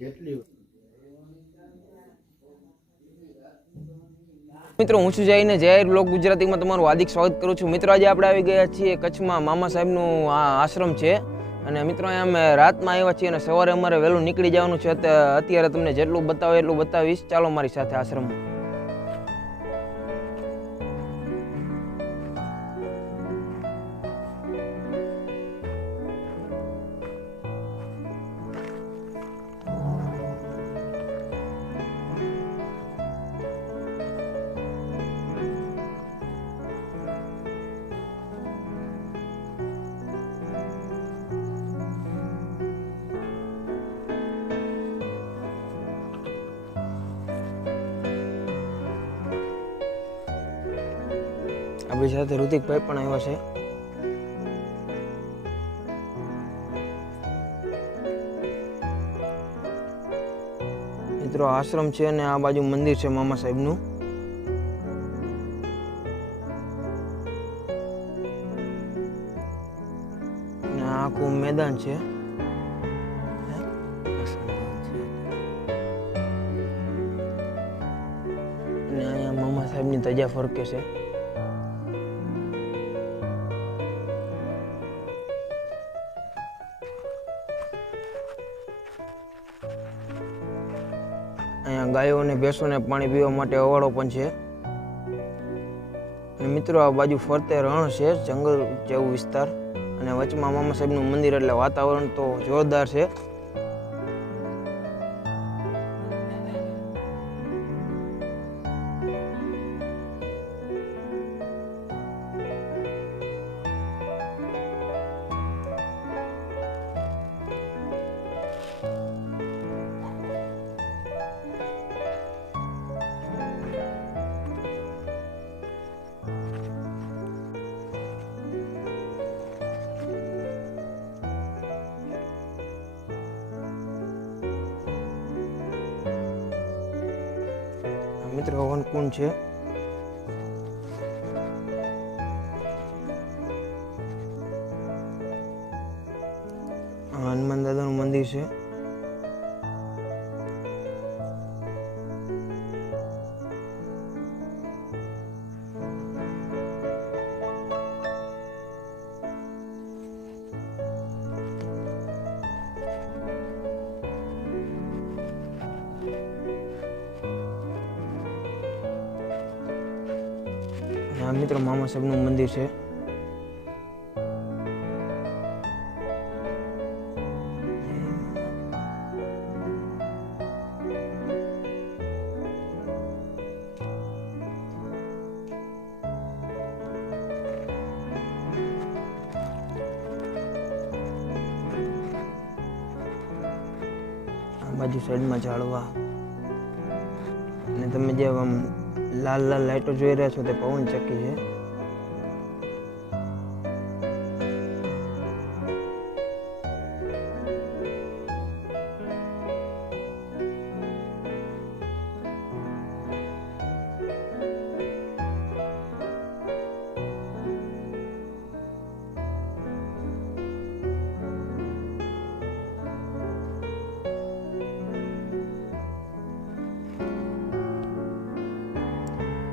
મિત્રો હું છું જઈને જાહેર બ્લોગ ગુજરાતીમાં તમારું હાર્દિક સ્વાગત કરું છું। મિત્રો આજે આપણે આવી ગયા છીએ કચ્છમાં મામા સાહેબનું આ આશ્રમ છે અને મિત્રો અહીંયા અમે રાતમાં આવ્યા છીએ અને સવારે અમારે વહેલું નીકળી જવાનું છે। અત્યારે તમને જેટલું બતાવે એટલું બતાવીશ, ચાલો મારી સાથે આશ્રમ। આપણી સાથે ઋતિકભાઈ પણ આવ્યા છે। મિત્રો આશ્રમ છે અને આ બાજુ મંદિર છે મામા સાહેબનું। અને આખું મેદાન છે અને અહીંયા મામા સાહેબની ધજા ફરકે છે। અહીંયા ગાયો અને ભેંસોને પાણી પીવા માટે અવાડો પણ છે અને મિત્રો આ બાજુ ફરતે રણ છે, જંગલ જેવું વિસ્તાર અને વચમાં મામા સાહેબનું મંદિર એટલે વાતાવરણ તો જોરદાર છે। મિત્રો હવન કુંડ છે। હનુમાન દાદાનું મંદિર છે। આ મિત્રો મામા સાહેબનું મંદિર છે। આ બાજુ સાઈડમાં ઝાડવા અને તમે જે આમ લાલ લાલ લાઈટો જોઈ રહ્યા છો તે પવન ચક્કી છે।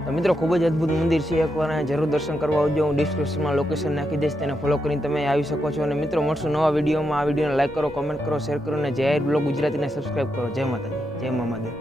તો મિત્રો ખૂબ જ અદ્ભુત મંદિર છે, એકવાર અહીંયા જરૂર દર્શન કરવા આવજો। હું ડિસ્ક્રિપ્શનમાં લોકેશન નાખી દઈશ, તેને ફોલો કરીને તમે આવી શકો છો। અને મિત્રો મળશું નવા વિડીયોમાં। આ વિડીયોને લાઈક કરો, કોમેન્ટ કરો, શેર કરો અને જાહેર બ્લોગ ગુજરાતીને સબસ્ક્રાઈબ કરો। જય માતાજી, જય મામાદેવ।